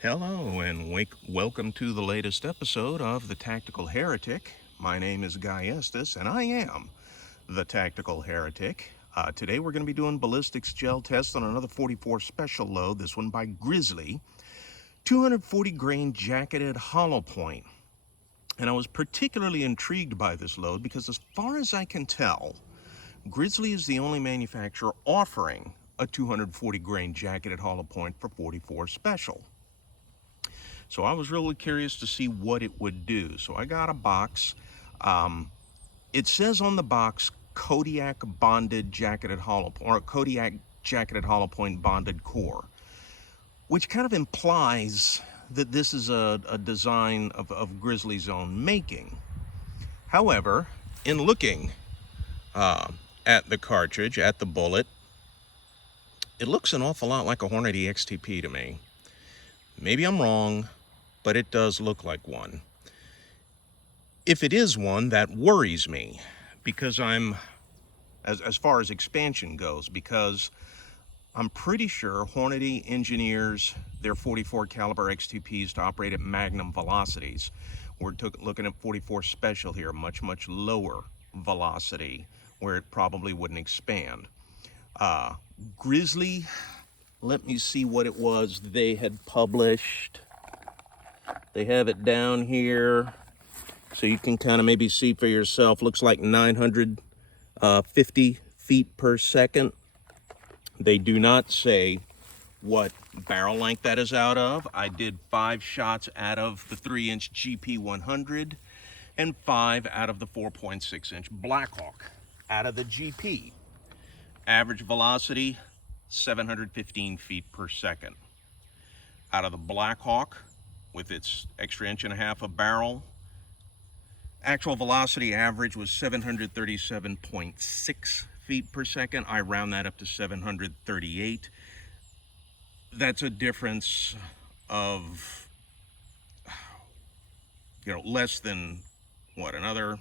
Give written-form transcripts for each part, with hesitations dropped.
Hello and welcome to the latest episode of The Tactical Heretic. My name is Guy Estes and I am The Tactical Heretic. Today we're going to be doing ballistics gel tests on another 44 special load, this one by Grizzly, 240 grain jacketed hollow point. And I was particularly intrigued by this load because as far as I can tell, Grizzly is the only manufacturer offering a 240 grain jacketed hollow point for 44 special. So I was really curious to see what it would do. So I got a box. It says on the box Kodiak bonded jacketed hollow point, or Kodiak jacketed hollow point bonded core, which kind of implies that this is a design of Grizzly's own making. However, in looking at the cartridge, at the bullet, it looks an awful lot like a Hornady XTP to me. Maybe I'm wrong, but it does look like one. If it is one, that worries me because as far as expansion goes, because I'm pretty sure Hornady engineers their 44 caliber XTPs to operate at magnum velocities. We're looking at 44 special here, much lower velocity, where it probably wouldn't expand. Grizzly, let me see what it was they had published. They have it down here, so you can kind of maybe see for yourself. Looks like 950 feet per second. They do not say what barrel length that is out of. I did 5 shots out of the 3-inch GP 100 and 5 out of the 4.6-inch Blackhawk out of the GP. Average velocity, 715 feet per second. Out of the Blackhawk, with its extra 1.5 inches of barrel, actual velocity average was 737.6 feet per second. I round that up to 738. That's a difference of, less than, a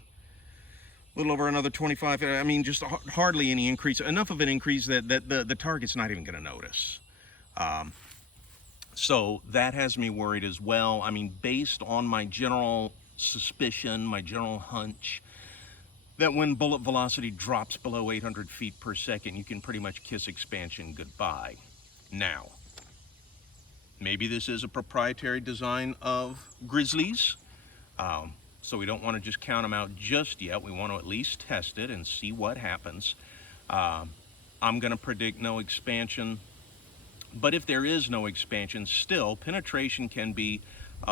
little over another 25. I mean, just hardly any increase, enough of an increase that the target's not even going to notice. So that has me worried as well. I mean, based on my general suspicion, my general hunch, that when bullet velocity drops below 800 feet per second, you can pretty much kiss expansion goodbye. Now, maybe this is a proprietary design of Grizzly's, so we don't want to just count them out just yet. We want to at least test it and see what happens. I'm going to predict no expansion, but if there is no expansion, still penetration can be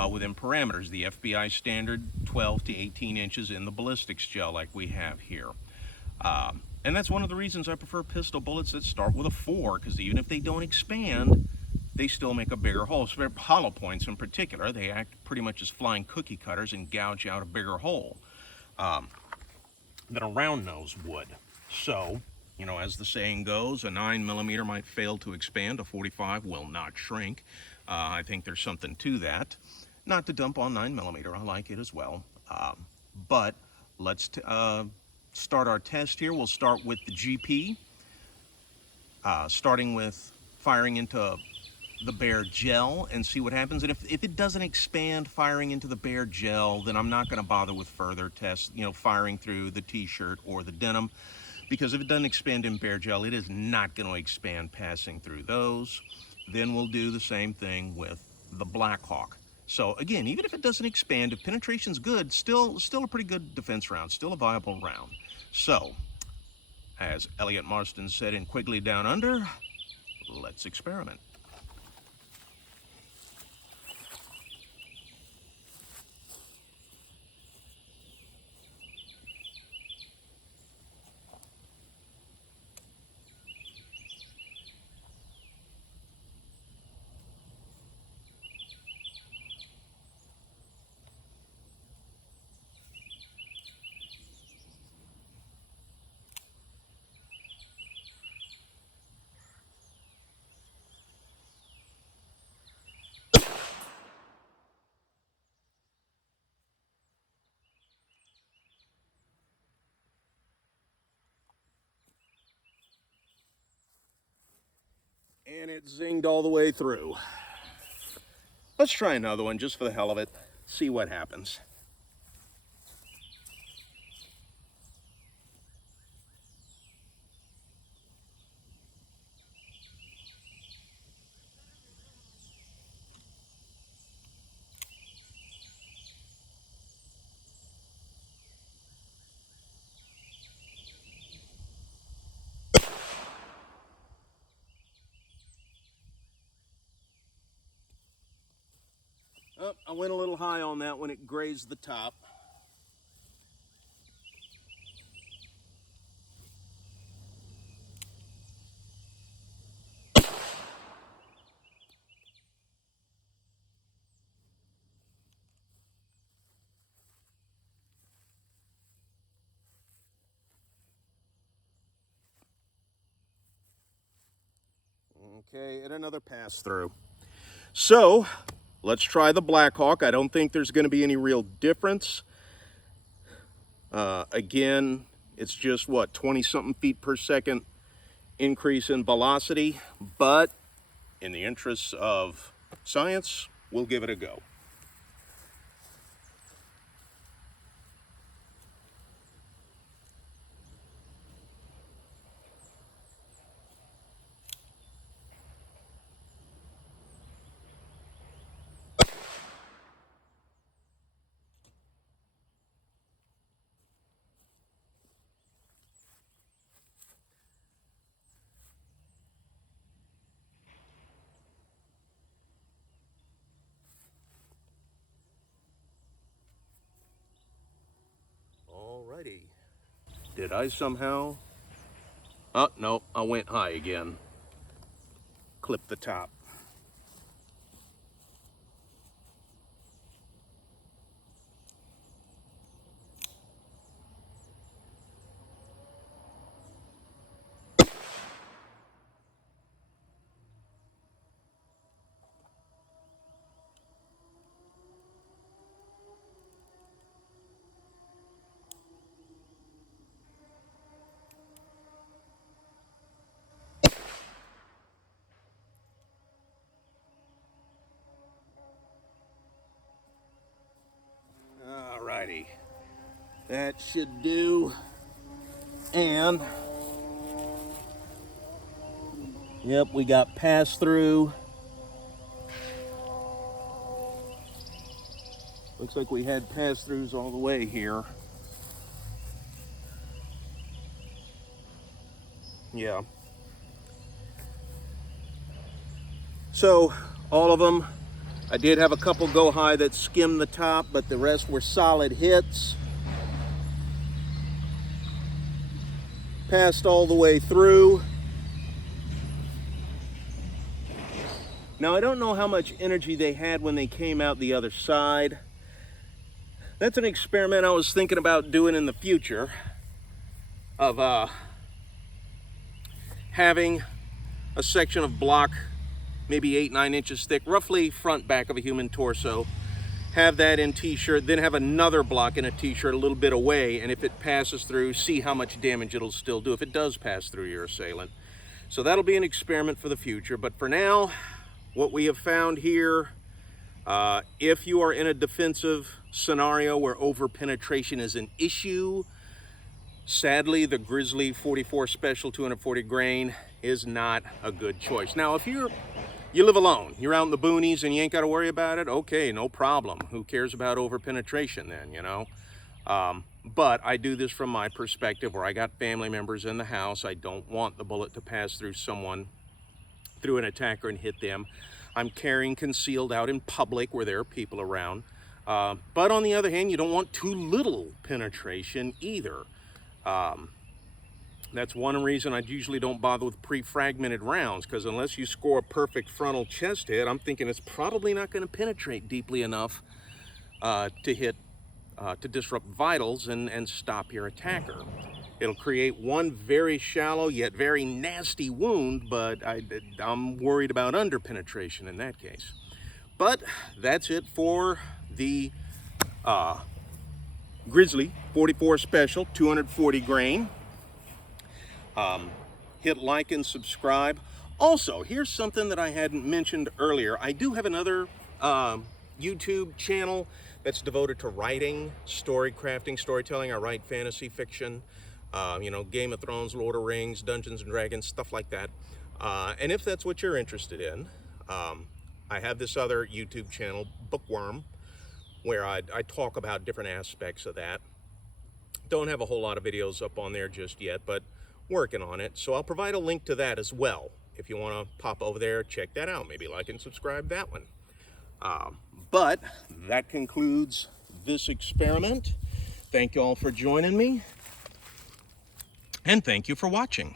within parameters. The FBI standard 12 to 18 inches in the ballistics gel like we have here. And that's one of the reasons I prefer pistol bullets that start with a 4, because even if they don't expand, they still make a bigger hole. So hollow points in particular, they act pretty much as flying cookie cutters and gouge out a bigger hole than a round nose would. So, as the saying goes, a 9mm might fail to expand, a 45 will not shrink. I think there's something to that. Not to dump on 9mm, I like it as well. But let's start our test here. We'll start with the GP, starting with firing into the bare gel and see what happens. And if it doesn't expand firing into the bare gel, then I'm not going to bother with further tests, firing through the t-shirt or the denim, because if it doesn't expand in bare gel, it is not going to expand passing through those. Then we'll do the same thing with the Blackhawk. So again, even if it doesn't expand, if penetration's good, still a pretty good defense round, still a viable round. So, as Elliot Marston said in Quigley Down Under, let's experiment. And it zinged all the way through. Let's try another one just for the hell of it. See what happens. Oh, I went a little high on that when it grazed the top. Okay, and another pass through. So, let's try the Blackhawk. I don't think there's going to be any real difference. Again, it's just, what, 20-something feet per second increase in velocity. But, in the interests of science, we'll give it a go. Alrighty. Did I somehow? Oh, no, I went high again. Clip the top. Alrighty. That should do. And, yep, we got pass through. Looks like we had pass throughs all the way here. Yeah. So, all of them, I did have a couple go high that skimmed the top, but the rest were solid hits. Passed all the way through. Now, I don't know how much energy they had when they came out the other side. That's an experiment I was thinking about doing in the future, of having a section of block, maybe 8-9 inches thick, roughly front back of a human torso, have that in t-shirt, then have another block in a t-shirt a little bit away, and if it passes through, see how much damage it'll still do if it does pass through your assailant. So that'll be an experiment for the future, but for now, what we have found here, if you are in a defensive scenario where over-penetration is an issue, sadly, the Grizzly 44 Special 240 grain is not a good choice. Now, if you live alone, you're out in the boonies and you ain't got to worry about it, okay, no problem. Who cares about over-penetration then, you know? But I do this from my perspective where I got family members in the house. I don't want the bullet to pass through someone, through an attacker and hit them. I'm carrying concealed out in public where there are people around. But on the other hand, you don't want too little penetration either. That's one reason I usually don't bother with pre-fragmented rounds, because unless you score a perfect frontal chest hit, I'm thinking it's probably not going to penetrate deeply enough to disrupt vitals and stop your attacker. It'll create one very shallow yet very nasty wound, but I'm worried about under-penetration in that case. But that's it for the Grizzly 44 Special 240 grain. Hit like and subscribe. Also, here's something that I hadn't mentioned earlier. I do have another YouTube channel that's devoted to writing, story crafting, storytelling. I write fantasy fiction, you know, Game of Thrones, Lord of Rings, Dungeons and Dragons, stuff like that. And if that's what you're interested in, I have this other YouTube channel, Bookworm, where I talk about different aspects of that. Don't have a whole lot of videos up on there just yet, but working on it. So I'll provide a link to that as well. If you want to pop over there, check that out. Maybe like and subscribe that one. But that concludes this experiment. Thank you all for joining me, and thank you for watching.